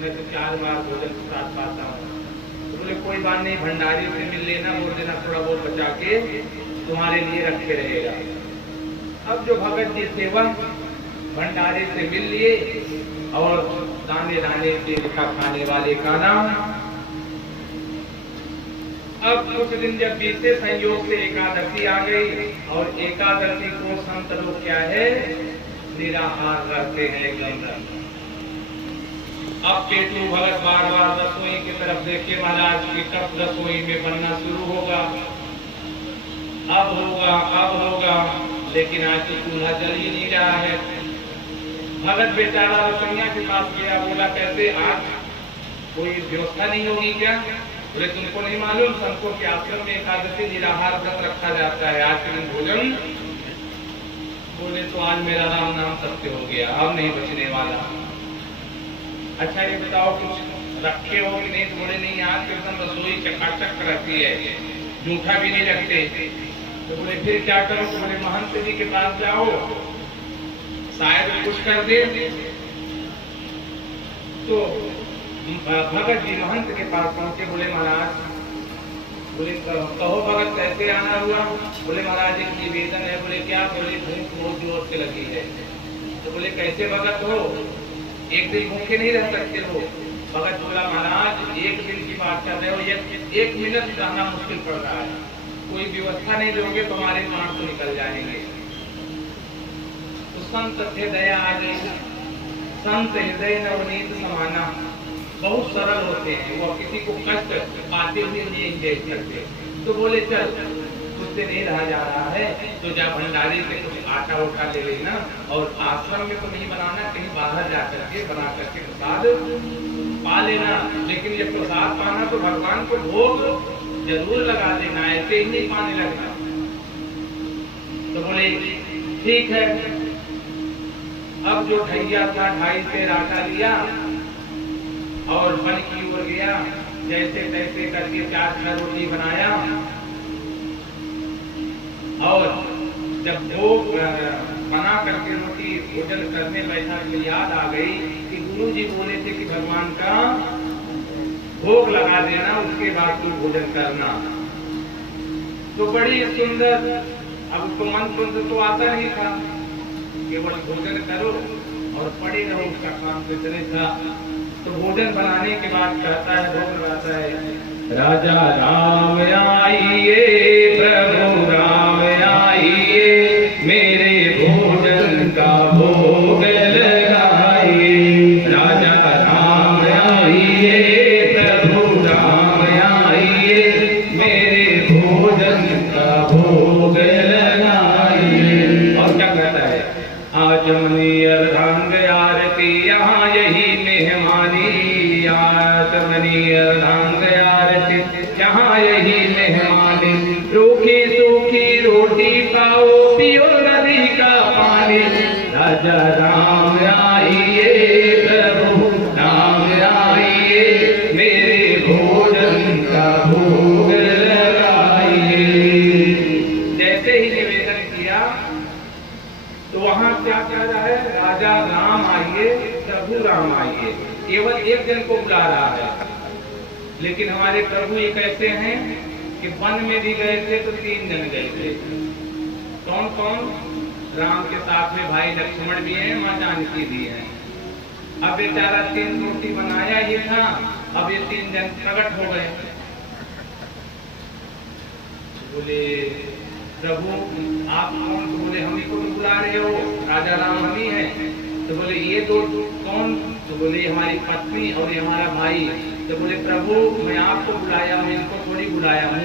मैं तो 4 बार भोजन प्रसाद पाता हूँ। तो बोले कोई बात नहीं, भंडारी से मिल लेना, बोल देना थोड़ा बहुत बचा के तुम्हारे लिए रखे रहेगा। अब जो भगत जी थे वह भंडारे से मिल लिए और दाने दाने तेल का खाने वाले का नाम। अब कुछ दिन जब बीते, संयोग से एकादशी आ गई और एकादशी को संत लोग क्या है, निराहार करते हैं एकदम। अब पेटू भगत बार बार रसोई की तरफ देखे, महाराज की कब रसोई में बनना शुरू होगा, अब होगा, लेकिन आज तो चूल्हा जल ही नहीं रहा है। भगत बेचारा रसोइया के पास गया, बोला कैसे आज कोई व्यवस्था नहीं होगी क्या? बोले तुमको नहीं मालूम, संतों के आश्रम में एकादशी निराहार व्रत रखा जाता है, आज के दिन भोजन। बोले तो आज मेरा राम नाम सत्य हो गया, अब नहीं बचने वाला। अच्छा ये बताओ कुछ रखे हो कि नहीं? तो बोले नहीं, आज एकदम रसोई चकाचक रहती है, जूठा भी नहीं रखते। तो बोले फिर क्या करो? तो बोले महंत जी के पास जाओ, शायद कुछ कर दे। तो भगत जी महंत के पास पहुंचे, बोले महाराज, बोले कहो भगत कैसे आना हुआ? बोले महाराज एक निवेदन है। बोले क्या? बोले भूख बहुत जोर से लगी है। तो बोले कैसे भगत हो, एक दिन भूखे नहीं रह सकते हो? भगत बोला महाराज एक दिन की बात कर रहे हो, एक मिनट रहना मुश्किल पड़ रहा है, कोई व्यवस्था नहीं दोगे तो हमारे प्राण तो निकल जाएंगे। तो संत थे, दया आ गई। संत हृदय नवनीत समाना, बहुत सरल होते हैं, वो किसी को कष्ट पाते हुए नहीं देख सकते। तो बोले चल मुझसे नहीं रहा जा रहा है तो जा भंडारी से कुछ आटा उठा ले लेना और आश्रम में तो नहीं बनाना, कहीं बाहर जा करके बना करके प्रसाद पा लेना। लेकिन ये प्रसाद पाना तो भगवान को भोग जरूर लगा देना, ऐसे ही नहीं पाने लगना। तो बोले ठीक है। अब जो ढैया था, ढाई से आटा लिया और बन की ओर गया, जैसे तैसे करके 4-6 रोटी बनाया और जब भोग बना करके रोटी भोजन करने बैठा तो याद आ गई कि गुरु जी बोले थे कि भगवान का भोग लगा देना, उसके बाद तू भोजन करना। तो बड़ी सुंदर, अब उसको मंत्र तो आता नहीं था, केवल भोजन करो और पड़े रहो, उसका काम तो इतने था। तो भोजन बनाने के बाद कहता है, भोग लगाता है, राजा राम आइए, प्रभु राम आइए, मेरे भोजन का भोग लगाइए। राजा राम आइए, प्रभु राम आइए, मेरे भोजन का भोग लगाइए। और क्या कहता है, आचमनी अर्धांग आरती, यहाँ यही मेहमानी, आचमनी अर्धांग आरती, यहाँ यही मेहमानी, रूखी सूखी रोटी पाओ, पियो नदी का पानी। राजा राम आइए, प्रभु राम आइए, मेरे भोजन का भोग लगाइए। जैसे ही निवेदन किया तो वहां क्या कह रहा है, राजा राम आइए, प्रभु राम आइए, केवल एक जन को बुला रहा है। लेकिन हमारे प्रभु ये कहते हैं कि वन में भी गए थे तो 3 जन गए थे। कौन कौन? राम के साथ में भाई लक्ष्मण भी हैं, मां जानकी भी हैं। अब बेचारा 3 रोटी बनाया ही था, अब ये 3 जन प्रकट हो गए। बोले प्रभु आप कौन? तो बोले हम ही को तो बुला रहे हो, राजा राम हम ही है। तो बोले ये दो कौन? तो बोले हमारी पत्नी और ये हमारा भाई। तो बोले प्रभु मैं आपको बुलाया हूँ, इनको थोड़ी बुलाया हूँ।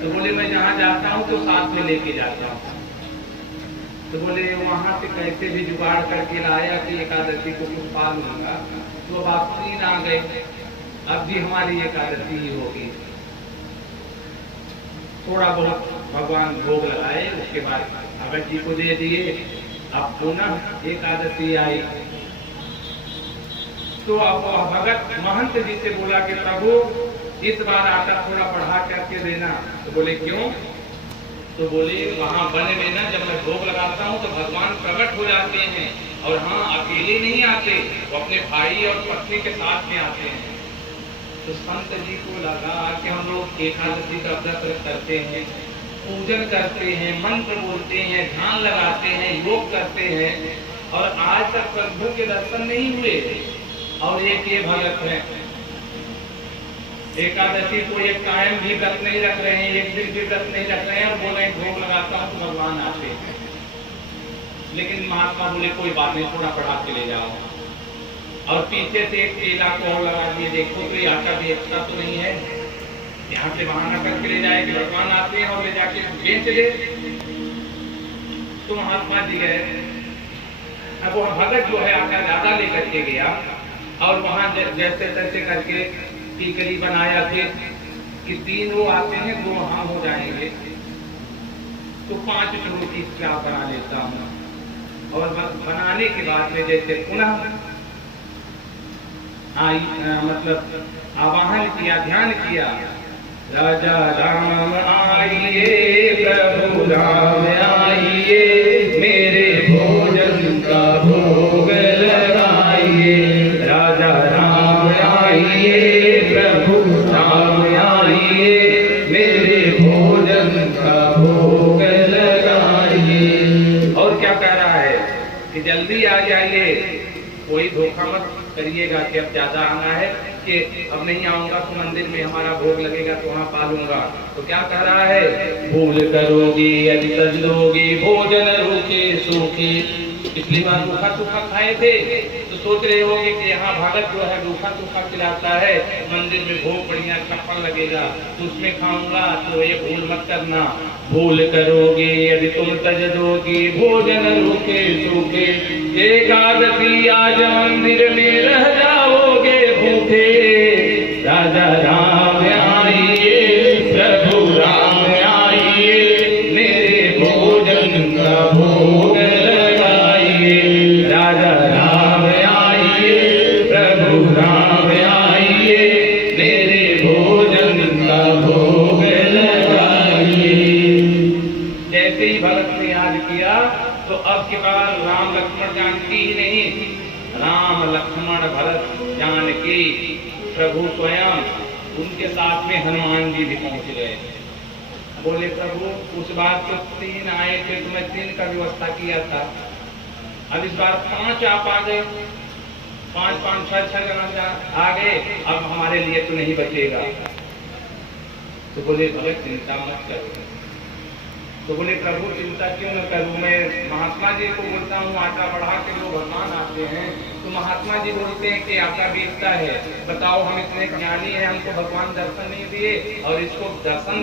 तो बोले मैं जहाँ जाता हूँ तो साथ में लेके जाता हूँ। तो बोले वहां से कैसे भी जुगाड़ करके लाया कि एकादशी को कुछ पाल लूंगा। तो अब आप 3 आ गए, अब भी हमारी एकादशी ही होगी। थोड़ा बहुत भगवान भोग लगाए, उसके बाद भगत जी को दे दिए। अब पुनः एकादशी आई तो अब भगत महंत जी से बोला कि प्रभु इस बार आटा थोड़ा बढ़ा करके देना। तो बोले क्यों? तो बोले वहां बन में ना जब मैं भोग लगाता हूँ तो भगवान प्रकट हो जाते हैं और हाँ, अकेले नहीं आते, वो अपने भाई और पत्नी के साथ में आते हैं। तो संत जी को लगा कि हम लोग एकादशी का व्रत करते हैं, पूजन करते हैं, मंत्र बोलते हैं, ध्यान लगाते हैं, योग करते हैं, और आज तक प्रभु के दर्शन नहीं हुए, और एक ये भगत है एकादशी को एक टाइम भी व्रत नहीं रख रहे हैं, एक दिन भी व्रत नहीं रख रहे हैं, और बोल रहे भोग लगाता हूँ तो भगवान आते हैं। लेकिन महात्मा बोले कोई बात नहीं, थोड़ा बढ़ा के ले जाओ, और पीछे से एक केला को और लगा दिए, देखो तो यहाँ का देखता तो नहीं है, यहाँ से बहाना करके ले जाए कि भगवान आते हैं, और ले जाके बेच दे। तो महात्मा जी गए। अब वह भगत जो है आकर ज्यादा लेकर के गया, और वहां जैसे तैसे करके टीकरी बनाया थे कि 3 वो आते हैं, 2 वहां हो जाएंगे, तो 5 रोटी क्या बना लेता हूँ। और बनाने के बाद में जैसे पुनः मतलब आवाहन किया, ध्यान किया, राजा राम आइए, प्रभु राम आइए, मेरे भोजन का भोग लगाइए, राजा राम आइए, प्रभु राम आइए, मेरे भोजन का भोग लगाइए। और क्या कह रहा है कि जल्दी आ जाइए, कोई धोखा मत करिएगा कि अब ज्यादा आना है, कि अब नहीं आऊंगा तो मंदिर में हमारा भोग लगेगा तो वहां पालूंगा। तो क्या कह रहा है, भूल करोगी यदि तजलोगी, भोजन रूखे सूखे। पिछली बार रूखा सूखा खाए थे तो सोच रहे होंगे कि यहाँ भगत जो है रूखा सूखा खिलाता है, मंदिर में भोग बढ़िया छप्पन लगेगा तो उसमें खाऊंगा, तो ये भूल मत करना। भूल करोगे यदि तुम तज दोगी, भोजन रूखे सूखे, एकादशी आज मंदिर में रह जाओगे भूखे, राजा राम आइए, प्रभु राम आइए, मेरे भोजन का भोग लगाइए, राजा राम आइए, प्रभु राम आइए, मेरे भोजन का भोग लगाइए। जैसे ही भगत ने याद किया तो अब की बार राम लक्ष्मण जानकी ही नहीं, राम लक्ष्मण भरत जानकी, प्रभु स्वयं, उनके साथ में हनुमान जी भी पहुंच गए। बोले प्रभु उस बार तो 3 आए थे, तो मैं 3 का व्यवस्था किया था, अब इस बार 5 आप आ गए, 5 5 6 6 आ गए, अब हमारे लिए तो नहीं बचेगा। तो बोले भगत चिंता मत करो। तो बोले प्रभु चिंता क्यों न करूं, मैं महात्मा जी को बोलता हूँ आटा बढ़ा के लोग भगवान आते हैं, तो महात्मा जी बोलते हैं कि आटा बीतता है, बताओ हम इतने ज्ञानी हैं, हमको भगवान दर्शन नहीं दिए, और इसको दर्शन